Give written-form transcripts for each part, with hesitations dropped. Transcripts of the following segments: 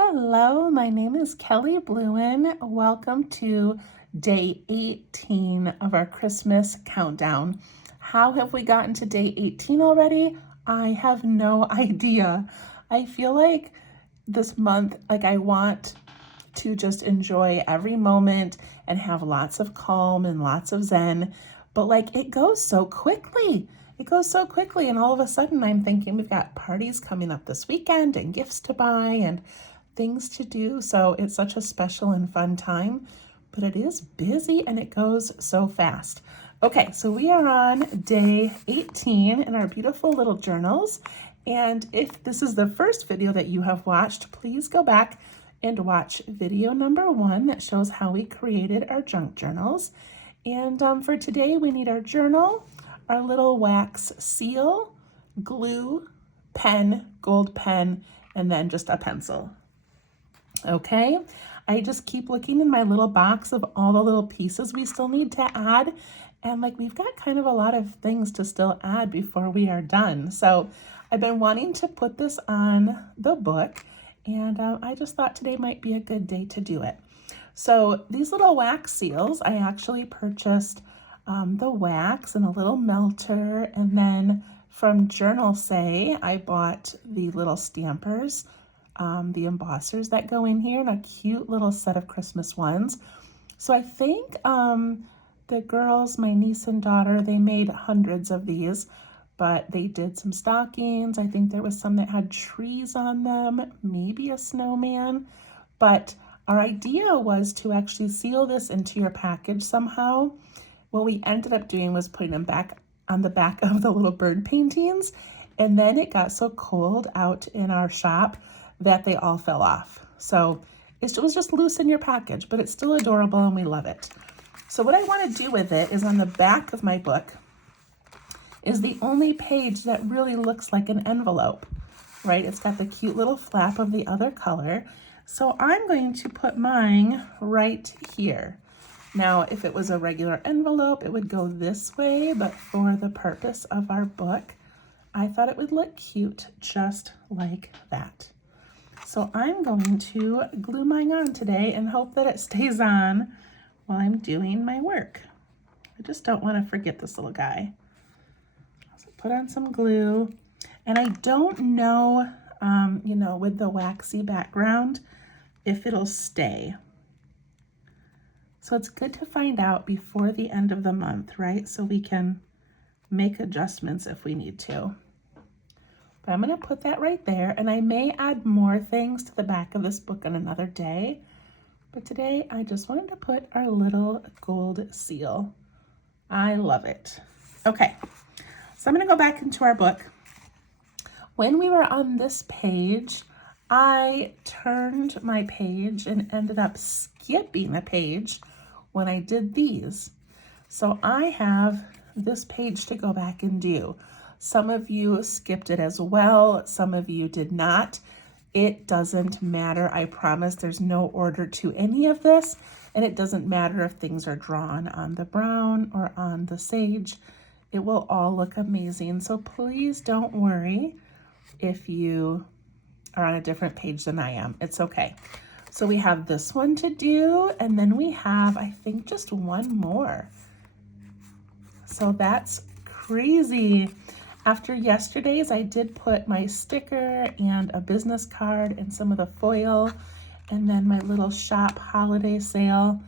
Hello, my name is Kelly Bluen. Welcome to day 18 of our Christmas countdown. How have we gotten to day 18 already? I have no idea. I feel like this month, I want to just enjoy every moment and have lots of calm and lots of zen, but it goes so quickly. It goes so quickly, and all of a sudden I'm thinking we've got parties coming up this weekend and gifts to buy and things to do. So it's such a special and fun time, but it is busy and it goes so fast. Okay, so we are on day 18 in our beautiful little journals. And if this is the first video that you have watched, please go back and watch video number 1 that shows how we created our junk journals. And for today, we need our journal, our little wax seal, glue, pen, gold pen, and then just a pencil. Okay, I just keep looking in my little box of all the little pieces we still need to add. And we've got kind of a lot of things to still add before we are done. So I've been wanting to put this on the book, and I just thought today might be a good day to do it. So these little wax seals, I actually purchased the wax and a little melter, and then from Journal Say, I bought the little stampers, the embossers that go in here, and a cute little set of Christmas ones. So I think the girls, my niece and daughter, they made hundreds of these, but they did some stockings. I think there was some that had trees on them, maybe a snowman. But our idea was to actually seal this into your package somehow. What we ended up doing was putting them back on the back of the little bird paintings, and then it got so cold out in our shop that they all fell off. So it was just loose in your package, but it's still adorable and we love it. So what I want to do with it is on the back of my book is the only page that really looks like an envelope, right? It's got the cute little flap of the other color. So I'm going to put mine right here. Now, if it was a regular envelope, it would go this way, but for the purpose of our book, I thought it would look cute just like that. So I'm going to glue mine on today and hope that it stays on while I'm doing my work. I just don't want to forget this little guy. So put on some glue, and I don't know, with the waxy background, if it'll stay. So it's good to find out before the end of the month, right? So we can make adjustments if we need to. But I'm going to put that right there, and I may add more things to the back of this book on another day. But today I just wanted to put our little gold seal. I love it. Okay, so I'm going to go back into our book. When we were on this page, I turned my page and ended up skipping a page when I did these. So I have this page to go back and do. Some of you skipped it as well. Some of you did not. It doesn't matter. I promise there's no order to any of this. And it doesn't matter if things are drawn on the brown or on the sage. It will all look amazing. So please don't worry if you are on a different page than I am. It's okay. So we have this one to do, and then we have, I think, just one more. So that's crazy. After yesterday's, I did put my sticker and a business card and some of the foil, and then my little shop holiday sale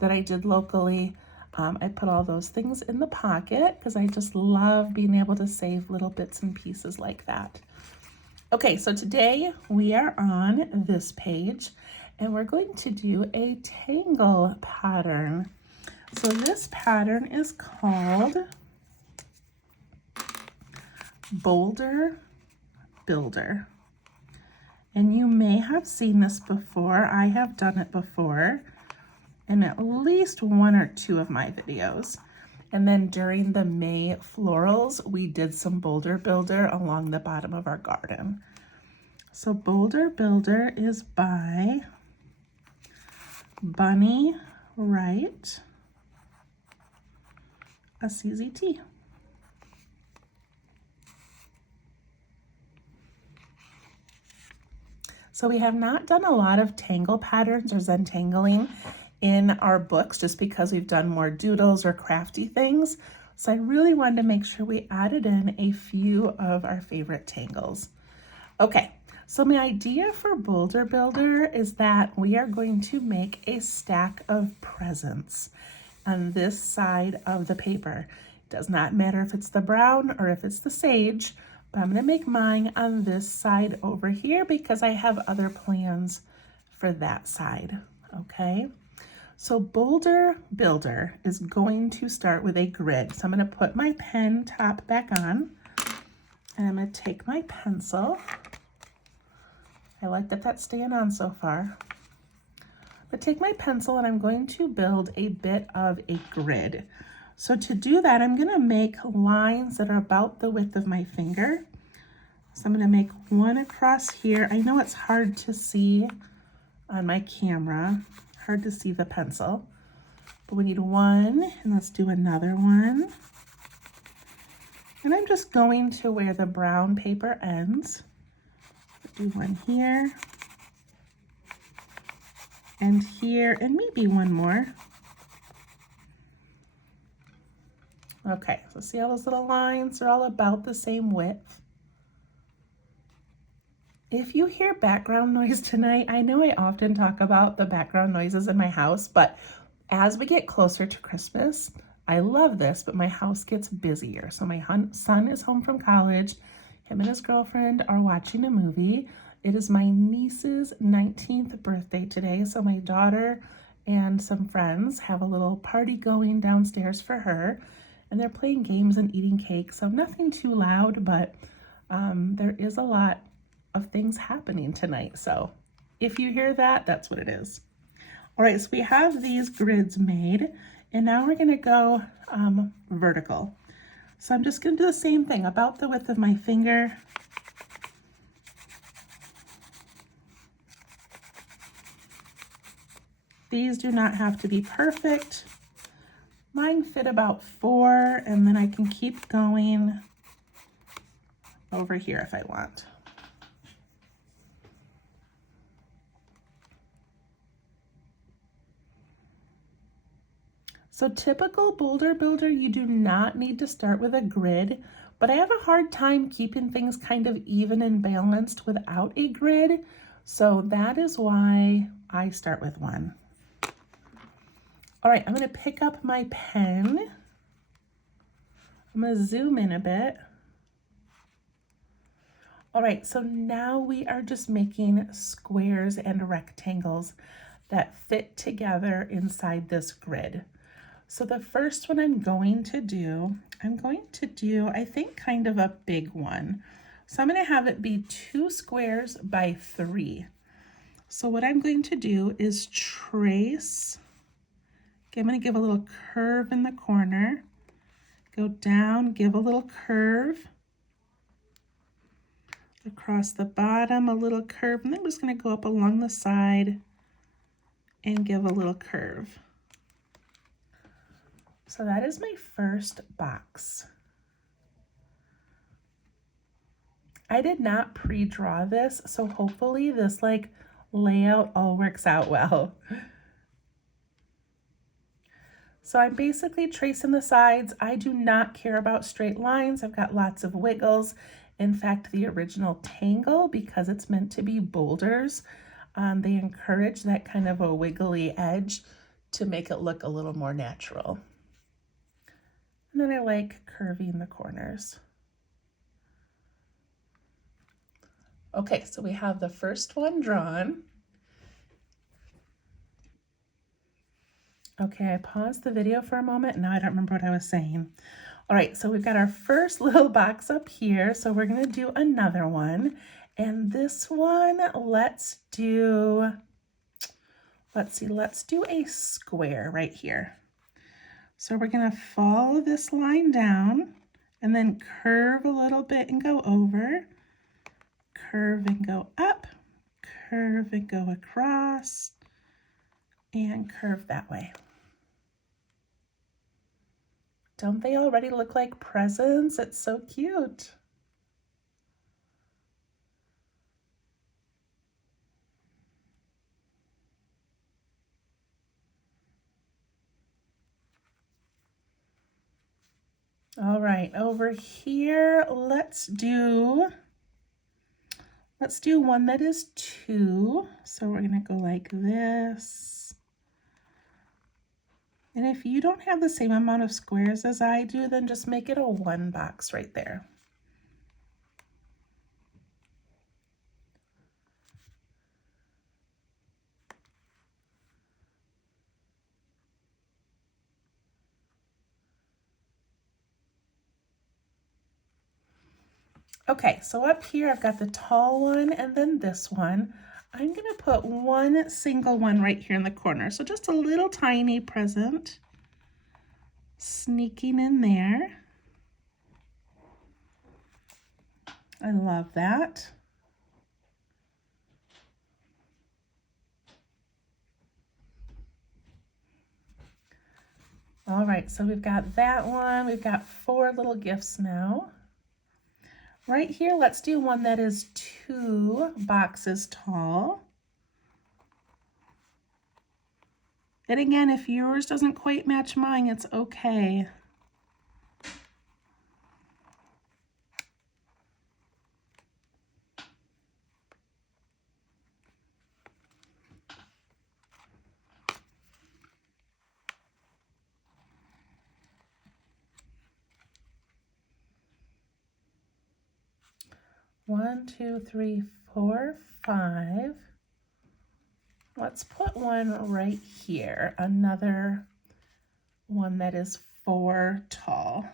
that I did locally. I put all those things in the pocket because I just love being able to save little bits and pieces like that. Okay, so today we are on this page, and we're going to do a tangle pattern. So this pattern is called Boulder Builder. And you may have seen this before. I have done it before in at least 1 or 2 of my videos. And then during the May florals, we did some Boulder Builder along the bottom of our garden. So Boulder Builder is by Bunny Wright, a CZT. So we have not done a lot of tangle patterns or Zentangling in our books just because we've done more doodles or crafty things. So I really wanted to make sure we added in a few of our favorite tangles. Okay, so my idea for Boulder Builder is that we are going to make a stack of presents on this side of the paper. It does not matter if it's the brown or if it's the sage, but I'm gonna make mine on this side over here because I have other plans for that side, okay? So Boulder Builder is going to start with a grid. So I'm gonna put my pen top back on, and I'm gonna take my pencil. I like that that's staying on so far. But take my pencil and I'm going to build a bit of a grid. So to do that, I'm gonna make lines that are about the width of my finger. So I'm gonna make one across here. I know it's hard to see on my camera, hard to see the pencil, but we need one, and let's do another one. And I'm just going to where the brown paper ends. Do one here, and here, and maybe one more. Okay, so see how those little lines are all about the same width? If you hear background noise tonight, I know I often talk about the background noises in my house, but as we get closer to Christmas, I love this, but my house gets busier. So my son is home from college. Him and his girlfriend are watching a movie. It is my niece's 19th birthday today, so my daughter and some friends have a little party going downstairs for her, and they're playing games and eating cake, so nothing too loud, but there is a lot of things happening tonight. So if you hear that, that's what it is. All right, so we have these grids made, and now we're gonna go vertical. So I'm just gonna do the same thing, about the width of my finger. These do not have to be perfect. Mine fit about 4, and then I can keep going over here if I want. So typical Boulder Builder, you do not need to start with a grid, but I have a hard time keeping things kind of even and balanced without a grid. So that is why I start with one. All right, I'm gonna pick up my pen. I'm gonna zoom in a bit. All right, so now we are just making squares and rectangles that fit together inside this grid. So the first one I'm going to do, I think kind of a big one. So I'm gonna have it be 2 squares by 3. So what I'm going to do is trace. Okay, I'm gonna give a little curve in the corner, go down, give a little curve, across the bottom, a little curve, and then I'm just gonna go up along the side and give a little curve. So that is my first box. I did not pre-draw this, so hopefully this layout all works out well. So I'm basically tracing the sides. I do not care about straight lines. I've got lots of wiggles. In fact, the original Tangle, because it's meant to be boulders, they encourage that kind of a wiggly edge to make it look a little more natural. And then I like curving the corners. Okay, so we have the first one drawn. Okay, I paused the video for a moment. Now I don't remember what I was saying. All right, so we've got our first little box up here. So we're gonna do another one. And this one, let's do a square right here. So we're gonna follow this line down and then curve a little bit and go over, curve and go up, curve and go across, and curve that way. Don't they already look like presents? It's so cute. All right, over here, let's do one that is 2. So we're gonna go like this. And if you don't have the same amount of squares as I do, then just make it a 1 box right there. Okay, so up here I've got the tall one and then this one. I'm gonna put one single one right here in the corner. So just a little tiny present sneaking in there. I love that. All right, so we've got that one. We've got 4 little gifts now. Right here, let's do one that is 2 boxes tall. And again, if yours doesn't quite match mine, it's okay. One, two, three, four, 5. Let's put one right here, another one that is 4 tall.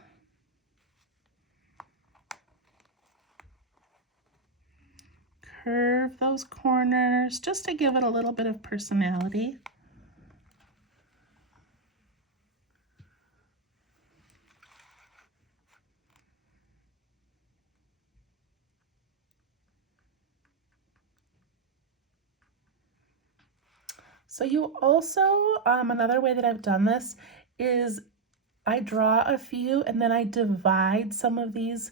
Curve those corners just to give it a little bit of personality. So you also, another way that I've done this is I draw a few and then I divide some of these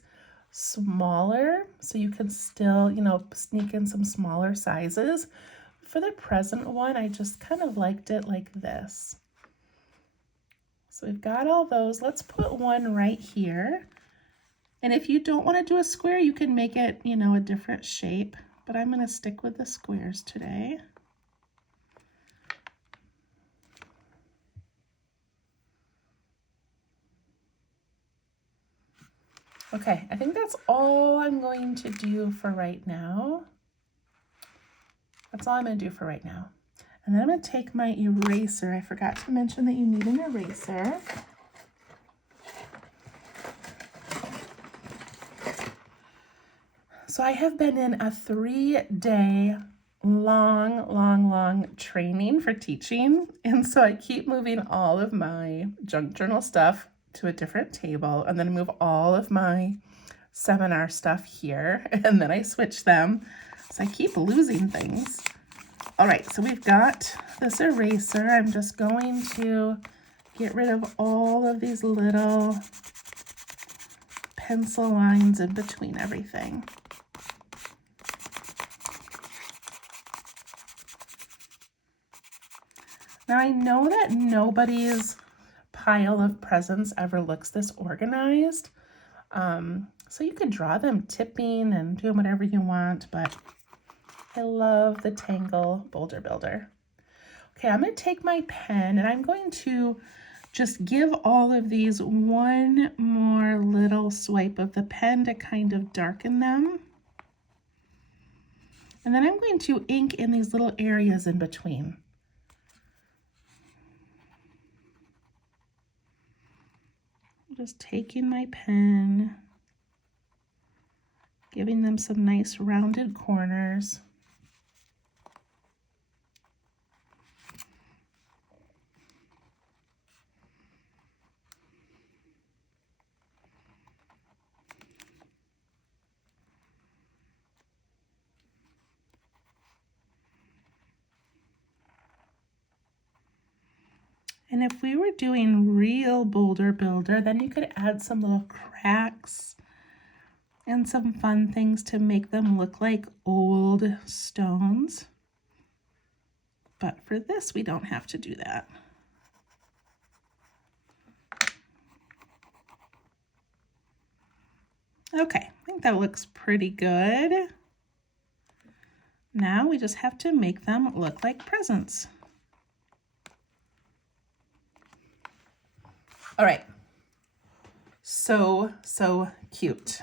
smaller so you can still, sneak in some smaller sizes. For the present one, I just kind of liked it like this. So we've got all those. Let's put one right here. And if you don't want to do a square, you can make it, a different shape, but I'm going to stick with the squares today. Okay, I think that's all I'm going to do for right now. That's all I'm going to do for right now. And then I'm going to take my eraser. I forgot to mention that you need an eraser. So I have been in a 3-day long training for teaching. And so I keep moving all of my junk journal stuff to a different table and then move all of my seminar stuff here and then I switch them. So I keep losing things. All right, so we've got this eraser. I'm just going to get rid of all of these little pencil lines in between everything. Now I know that nobody's pile of presents ever looks this organized. So you could draw them tipping and doing whatever you want, but I love the Tangle Boulder Builder. Okay, I'm going to take my pen and I'm going to just give all of these one more little swipe of the pen to kind of darken them. And then I'm going to ink in these little areas in between. Just taking my pen, giving them some nice rounded corners. And if we were doing real boulder builder, then you could add some little cracks and some fun things to make them look like old stones. But for this, we don't have to do that. Okay, I think that looks pretty good. Now we just have to make them look like presents. All right, so cute.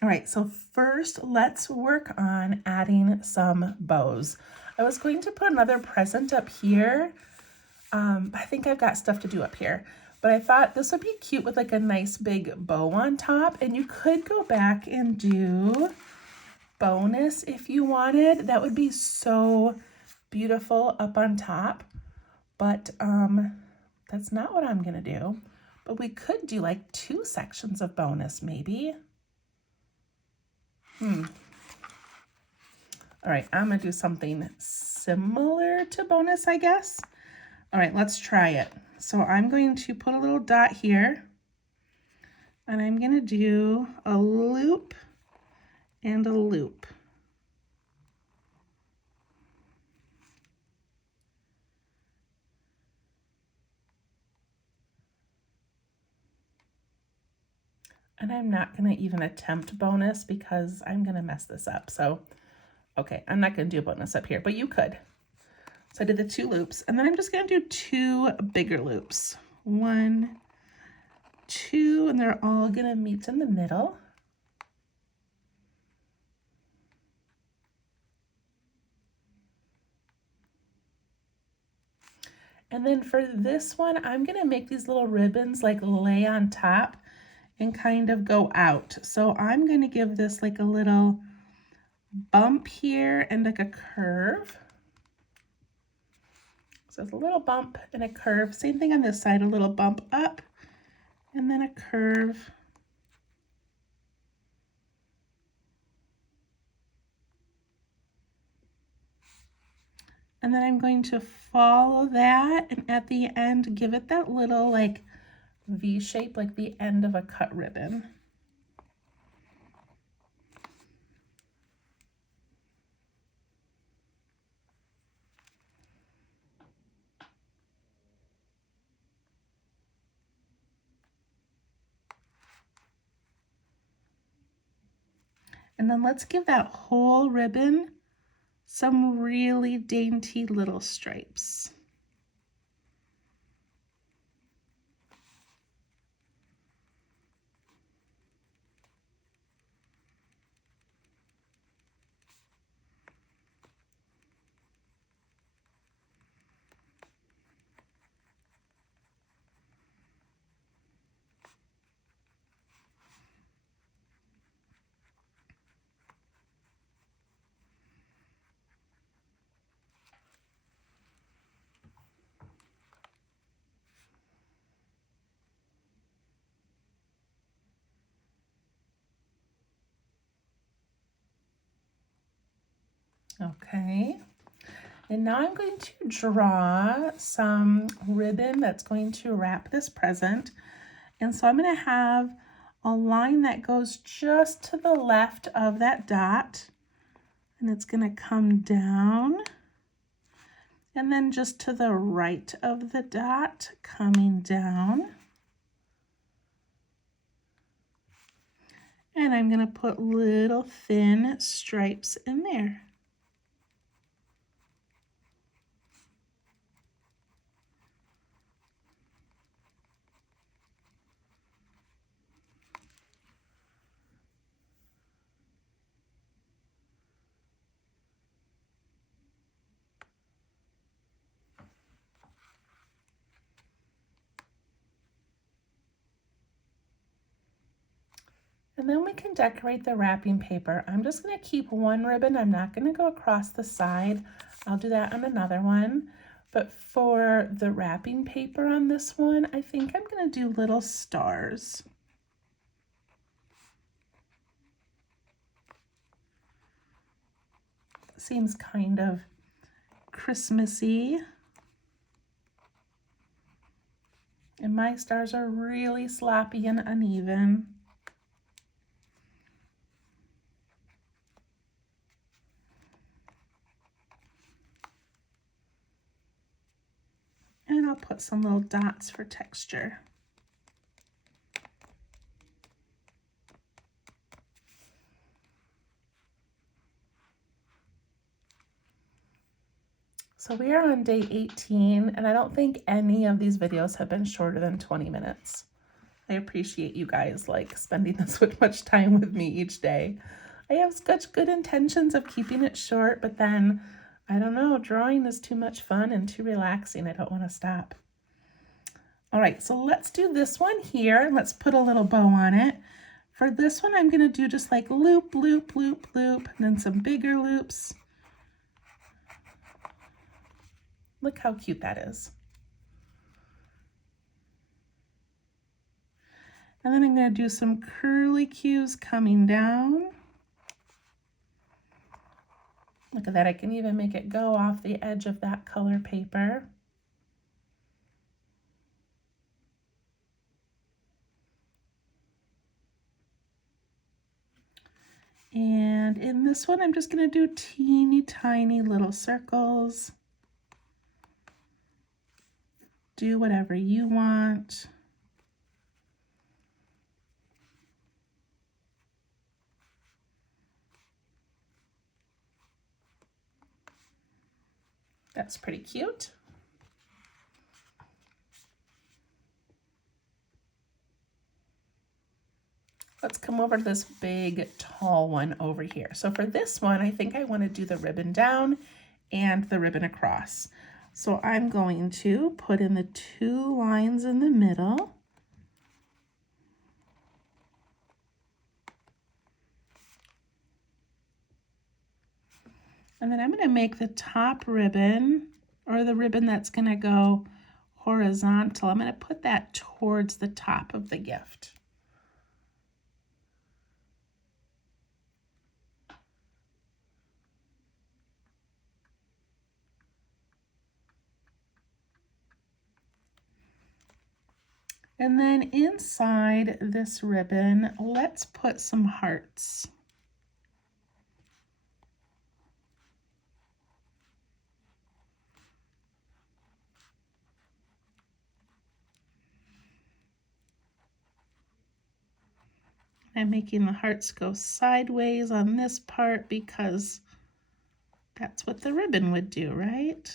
All right, so first let's work on adding some bows. I was going to put another present up here. I think I've got stuff to do up here, but I thought this would be cute with like a nice big bow on top, and you could go back and do bonus if you wanted. That would be so beautiful up on top, but that's not what I'm gonna do. But we could do like 2 sections of bonus maybe. All right, I'm gonna do something similar to bonus, I guess. All right, let's try it. So I'm going to put a little dot here, and I'm gonna do a loop and a loop. And I'm not gonna even attempt bonus because I'm gonna mess this up. So, okay, I'm not gonna do a bonus up here, but you could. So I did the 2 loops, and then I'm just gonna do 2 bigger loops. 1, 2, and they're all gonna meet in the middle. And then for this one, I'm gonna make these little ribbons like lay on top and kind of go out. So I'm gonna give this like a little bump here and like a curve. So it's a little bump and a curve. Same thing on this side, a little bump up and then a curve. And then I'm going to follow that, and at the end, give it that little like V shape, like the end of a cut ribbon. And then let's give that whole ribbon some really dainty little stripes. Okay, and now I'm going to draw some ribbon that's going to wrap this present. And so I'm going to have a line that goes just to the left of that dot, and it's going to come down, and then just to the right of the dot, coming down. And I'm going to put little thin stripes in there. And then we can decorate the wrapping paper. I'm just going to keep one ribbon. I'm not going to go across the side. I'll do that on another one. But for the wrapping paper on this one, I think I'm going to do little stars. Seems kind of Christmassy. And my stars are really sloppy and uneven. And I'll put some little dots for texture. So we are on day 18, and I don't think any of these videos have been shorter than 20 minutes. I appreciate you guys like spending this much time with me each day. I have such good intentions of keeping it short, but then I don't know, drawing is too much fun and too relaxing. I don't want to stop. All right, so let's do this one here. Let's put a little bow on it. For this one, I'm going to do just like loop, loop, loop, loop, and then some bigger loops. Look how cute that is. And then I'm going to do some curly cues coming down. Look at that, I can even make it go off the edge of that color paper. And in this one, I'm just going to do teeny tiny little circles. Do whatever you want. That's pretty cute. Let's come over to this big, tall one over here. So for this one, I think I want to do the ribbon down and the ribbon across. So I'm going to put in the 2 lines in the middle. And then I'm going to make the top ribbon, or the ribbon that's going to go horizontal, I'm going to put that towards the top of the gift. And then inside this ribbon, let's put some hearts. I'm making the hearts go sideways on this part because that's what the ribbon would do, right?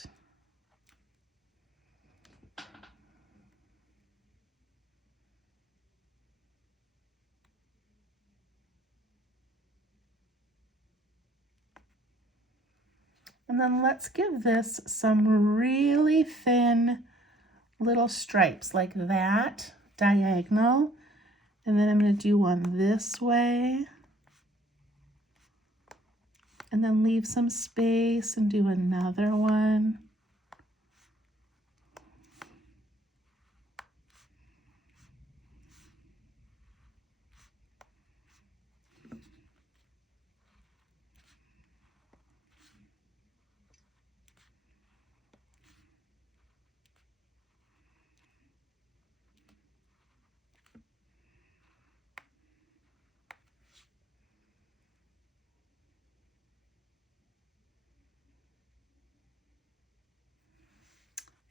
And then let's give this some really thin little stripes like that, diagonal. And then I'm going to do one this way. And then leave some space and do another one.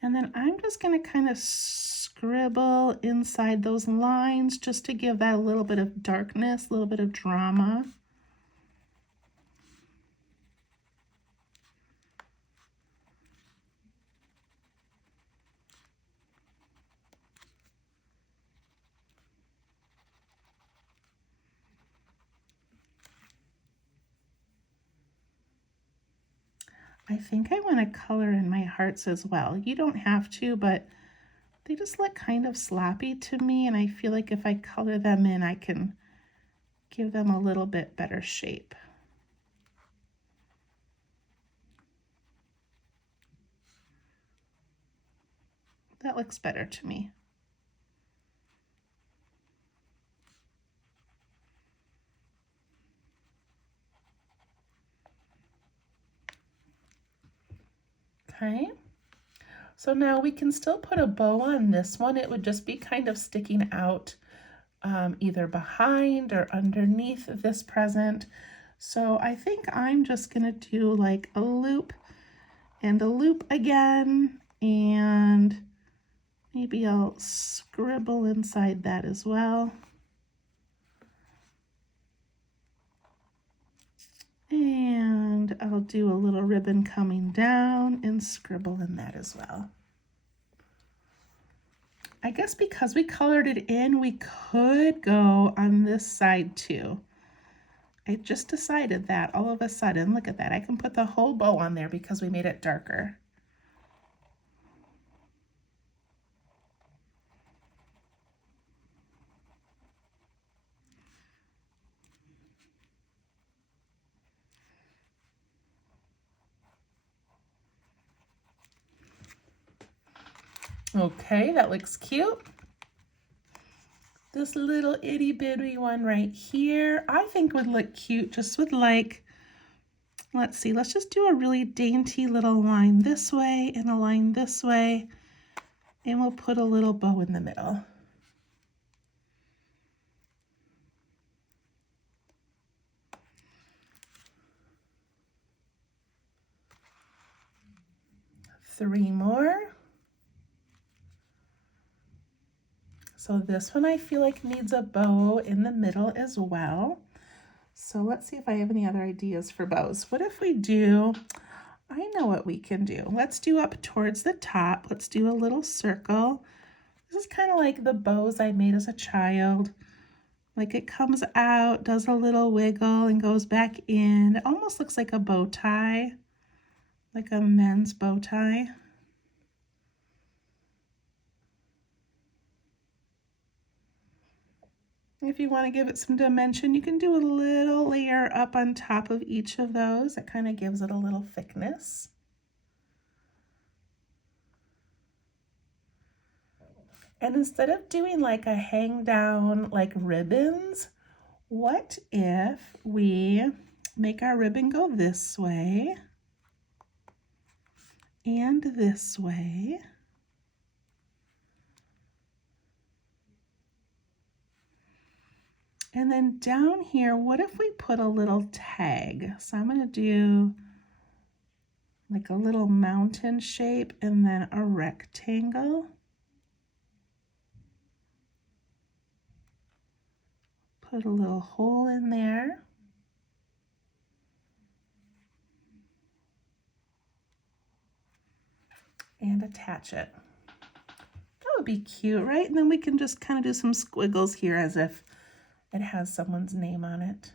And then I'm just going to kind of scribble inside those lines just to give that a little bit of darkness, a little bit of drama. I think I want to color in my hearts as well. You don't have to, but they just look kind of sloppy to me, and I feel like if I color them in, I can give them a little bit better shape. That looks better to me. Okay, so now we can still put a bow on this one. It would just be kind of sticking out either behind or underneath this present. So I think I'm just gonna do like a loop and a loop again, and Maybe I'll scribble inside that as well. And I'll do a little ribbon coming down and scribble in that as well. I guess because we colored it in, we could go on this side too. I just decided that all of a sudden. Look at that. I can put the whole bow on there because we made it darker. Okay, that looks cute. This little itty bitty one right here, I think would look cute just with like, let's see, let's just do a really dainty little line this way and a line this way, and we'll put a little bow in the middle. Three more. So this one I feel like needs a bow in the middle as well. So let's see if I have any other ideas for bows. What if we do, I know what we can do. Let's do up towards the top. Let's do a little circle. This is kind of like the bows I made as a child. Like it comes out, does a little wiggle and goes back in. It almost looks like a bow tie, like a men's bow tie. If you want to give it some dimension, you can do a little layer up on top of each of those. That kind of gives it a little thickness. And instead of doing like a hang down like ribbons, what if we make our ribbon go this way and this way? And then down here, what if we put a little tag? So I'm going to do like a little mountain shape and then a rectangle. Put a little hole in there. And attach it. That would be cute, right? And then we can just kind of do some squiggles here as if it has someone's name on it.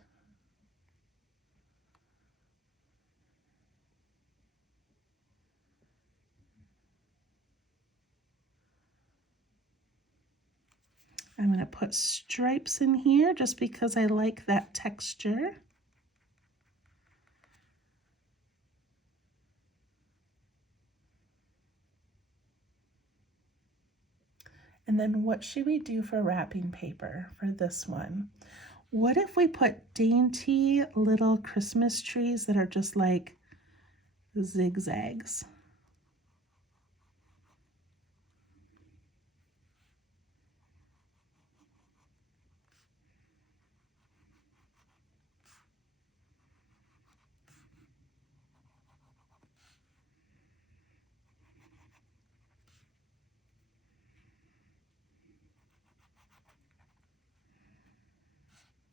I'm going to put stripes in here just because I like that texture. And then what should we do for wrapping paper for this one? What if we put dainty little Christmas trees that are just like zigzags?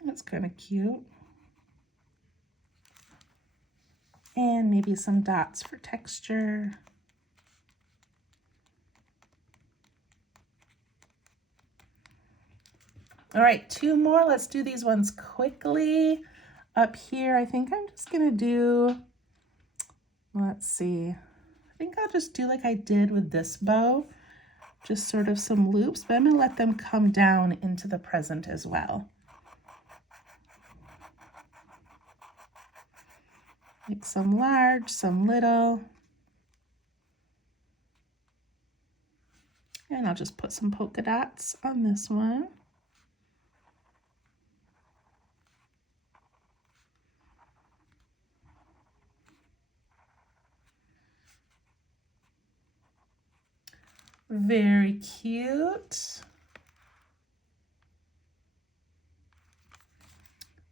That's kind of cute. And maybe some dots for texture. All right, two more. Let's do these ones quickly. Up here, I think I'm just gonna do, let's see. I think I'll just do like I did with this bow, just sort of some loops, but I'm gonna let them come down into the present as well. Like some large, some little. And I'll just put some polka dots on this one. Very cute.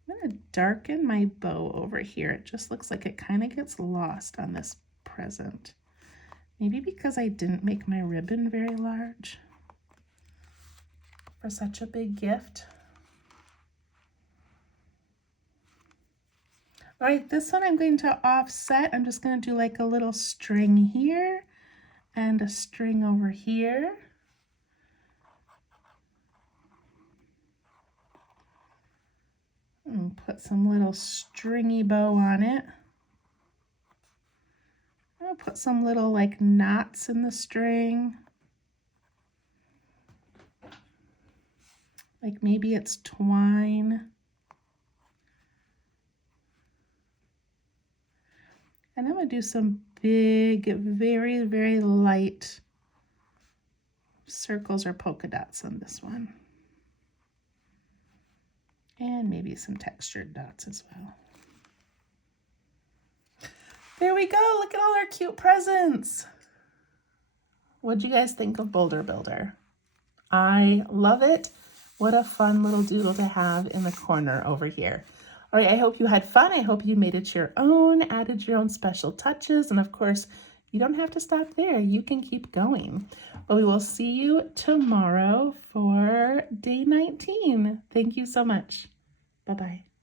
I'm going to darken my bow over here. It just looks like it kind of gets lost on this present. Maybe because I didn't make my ribbon very large. for such a big gift. All right, this one I'm going to offset. I'm just going to do like a little string here and a string over here. And put some little stringy bow on it. I'll put some little like knots in the string. Like maybe it's twine. And I'm going to do some big, very, very light circles or polka dots on this one. And maybe some textured dots as well. There we go. Look at all our cute presents. What'd you guys think of Boulder Builder? I love it. What a fun little doodle to have in the corner over here. All right, I hope you had fun. I hope you made it your own, added your own special touches. And of course, you don't have to stop there. You can keep going. But we will see you tomorrow for day 19. Thank you so much. Bye-bye.